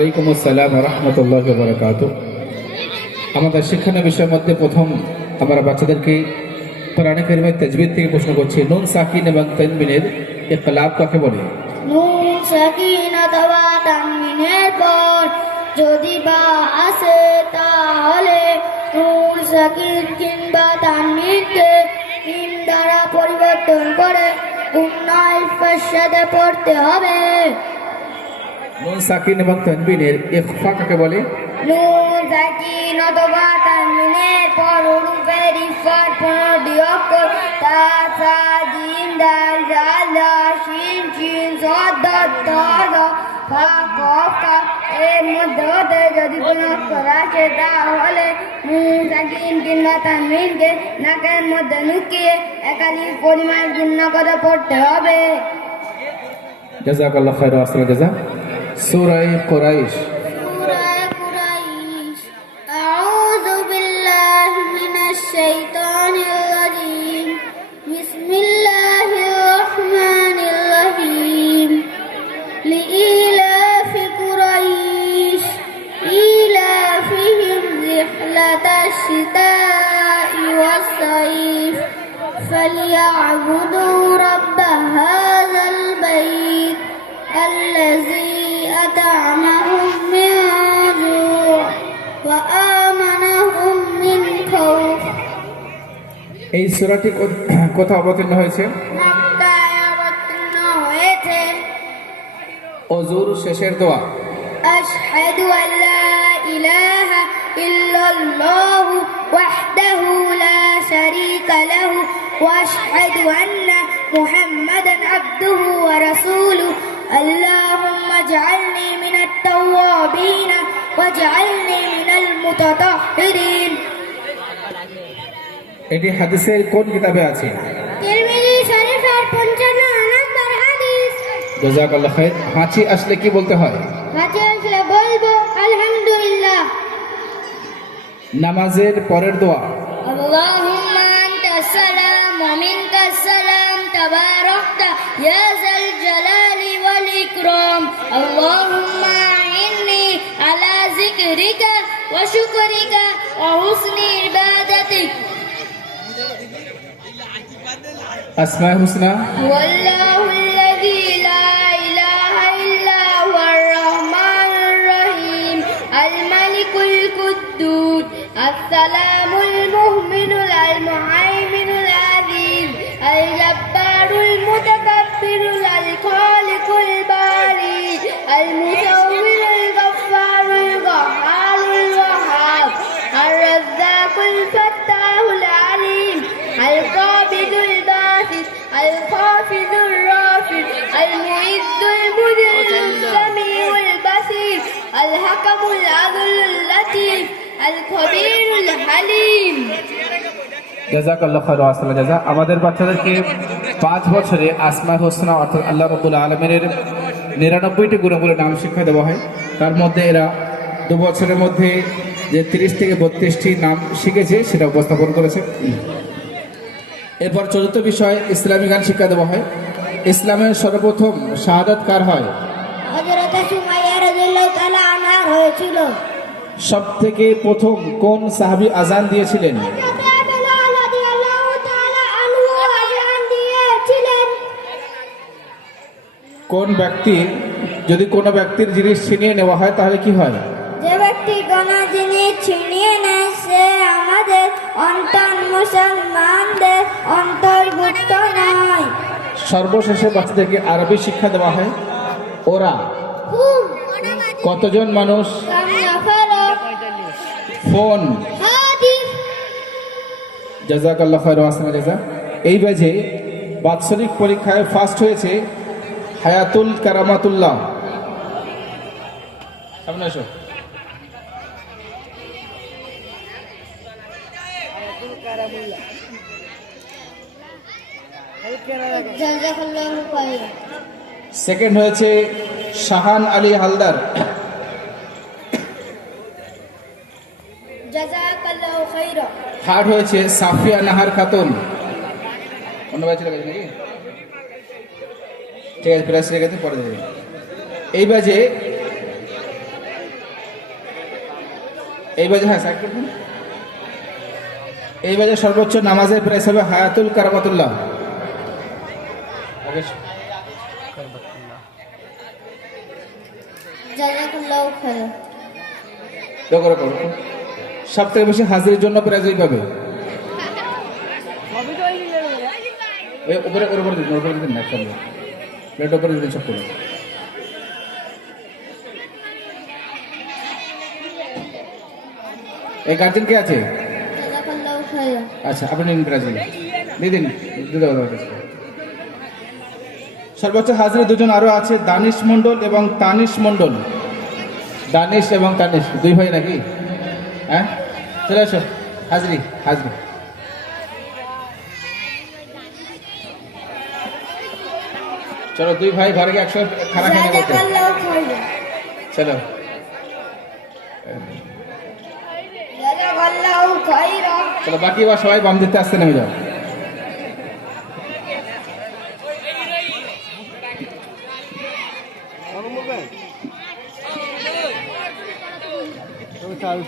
ওয়ালাইকুম আসসালাম ওয়া রাহমাতুল্লাহি ওয়া বারাকাতুহু। আমাদের শিক্ষণীয় বিষয়ের মধ্যে প্রথম আমরা বাচ্চাদেরকে কোরআনে কারিমের তাজবিদ থেকে প্রশ্ন করছি, নুন সাকিন এবং তানবিনের ইখলাব কাকে বলে? নুন সাকিন অথবা তানবিনের পর যদি বা আসে তাহলে নুন সাকিন কিংবা তানবিনকে মিম দ্বারা পরিবর্তন করে গুন্না আলিফের সাথে পড়তে হবে। নুন সাকিন এবং তানবিনের ইখফা কাকে বলে? নুন সাকিন অথবা তানবিনের পর হরফের ইফার 15টি অক্ষর তা সা জিম দাল জাল দা শিন চিন সাদ দাদ তা দা ফা কফ কাফ এর মধ্যে হতে যদি কোনো অক্ষর আসে তাহলে নুন সাকিন কিংবা তানবিনকে নাকের মধ্যে নুকিয়ে একাধিক পরিমাণ গুণনা করে পড়তে হবে। জাযাকাল্লাহু খাইরান ওয়া আহসানা জাযা। সূরা কুরাইশ। أعوذ بالله من الشيطان الرجيم بسم الله الرحمن الرحيم لإيلاف قريش إيلافهم رحلة الشتاء والصيف فليعبدوا رب هذا البيت الذي أطعمهم من جوع وآمنهم من خوف। এই সূরাটি কোথায় অবতীর্ণ হয়েছে? মক্কায় অবতীর্ণ হয়েছে। ওযুর শেষের দোয়া। আশহাদু আল্লা ইলাহা ইল্লাল্লাহু ওয়াহদাহু লা শারীকা লাহু ওয়া আশহাদু আন্না মুহাম্মাদান আবদুহু ওয়া রাসূলুহু আল্লাহুম্মা ইজআলনি মিনাত তাওয়াবিন ওয়াজআলনি মিনাল মুতাতাহহিরিন। এটি হাদিসের কোন কিতাবে আছে? তিরমিজি শরীফের 55 নম্বর হাদিস। জাযাকাল্লাহু খাইর। হাঁচি আসলে কি বলতে হয়? হাঁচি আসলে বলবো আলহামদুলিল্লাহ। নামাজের পরের দোয়া। আল্লাহুম্মা আনতাস সালাম ওয়া মিনকাস সালাম তাবারাকতা ইয়া যাল জালালি ওয়াল ইকরাম। আল্লাহুম্মা ইন্নী আলা যিকরিকা ওয়া শুকরিকা ওয়া হুসনি ইবাদাতিক। আসমায়ে হুসনা। ওয়াল্লাহুল্লাযী লা ইলাহা ইল্লা হুয়ার রহমানুর রহিম আল মালিকুল কুদ্দুস আসসালামুল মুহমিনুল আল মুহাইমিনুল আযীজ আল জাব্বারুল মুতাকাব্বিরুল আল খালিকুল বারি আল মুসাউওয়িরুল গফফারুল গহ্হারুল ওয়াহ্হাব আর রাজ্জাকুল ফাত্তাহুল আলিম আল কাবিদুল বাসিত আল খাফিদুর রাফি আল মুইজ্জুল মুজিরুল সামিউল বাসির আল হাকামুল আদলুল লাতীফ আল খবীরুল হালিম। জাযাকাল্লাহু খাইরান ওয়া আহসানা জাযা। আমাদের বাচ্চাদেরকে 5 বছরে আসমায়ে হুসনা অর্থাৎ আল্লাহ রাব্বুল আলামিনের 99টি গুণগুলোর নাম শিক্ষা দেওয়া হয়। তার মধ্যে এরা 2 বছরের মধ্যে যে 30 থেকে 32টি নাম শিখেছে সেটা উপস্থাপন করেছে। এরপর চতুর্থ বিষয় ইসলামী গান শিক্ষা দেওয়া হয়। ইসলামের সর্বপ্রথম শাহাদাত কার হয়? হযরত সুমাইয়া রাদিয়াল্লাহু তাআলা আনহার হয়েছিল। সব থেকে প্রথম কোন সাহাবী আযান দিয়েছিলেন? বেলাল রাদিয়াল্লাহু তাআলা আনহু আযান দিয়েছিলেন। কোন ব্যক্তি যদি কোনো ব্যক্তির জিনিস ছিনিয়ে নেওয়া হয় তাহলে কি হয়? যে ব্যক্তি কোনো জিনিস ছিনিয়ে নেয় সে আমাদের মুসলমানদের অন্তর্ভুক্ত নয়। সর্বশেষে বাচ্চাদেরকে আরবি শিক্ষা দেওয়া হয়। ওরা কতজন মানুষ? ফোন। জাযাকাল্লাহু খাইরান ওয়া আহসানা জাযা। এই ব্যাচে বাৎসরিক পরীক্ষায় ফার্স্ট হয়েছে হায়াতুল কারামাতুল্লাহ। সামনে আসো। সেকেন্ড হয়েছে শাহান আলী হালদার। জাযাকাল্লাহু খাইরান। থার্ড হয়েছে সাফিয়া নাহার খাতুন। অন্য ব্যাচে লাগাই নাকি? ঠিক আছে, প্লাস রেখে পরে দেবে। এই ব্যাচে এই বাজে হ্যাঁ সাইড করবেন। এই বাজে সর্বোচ্চ নামাজের প্রাইস হবে হায়াতুল কারামাতুল্লাহ। আগে জাযাকাল্লাহু খাইর। দেখো সব থেকে বেশি হাজিরের জন্য প্রাইজ ওই পাবে। উপরে দিন না সব প্লেট উপরে দিন সব করে। এই গার্জেন কে আছে? জাযাকাল্লাহু খাইর। আচ্ছা আপনি নিন প্রাইজ দিন সর্বোচ্চ হাজির দুজন আরো আছে, দানিশ মন্ডল এবং তানিশ মন্ডল। দানিশ এবং তানিশ দুই ভাই নাকি? হ্যাঁ চলে আসো হাজরি। চলো দুই ভাই ঘরে গিয়ে একসাথে খানা খানা করতে। জাযাকাল্লাহু খাইর। চলো জাযাকাল্লাহু খাইর। চলো বাকি বা সবাই বাম দিতে আসতে নেমে যাও। চার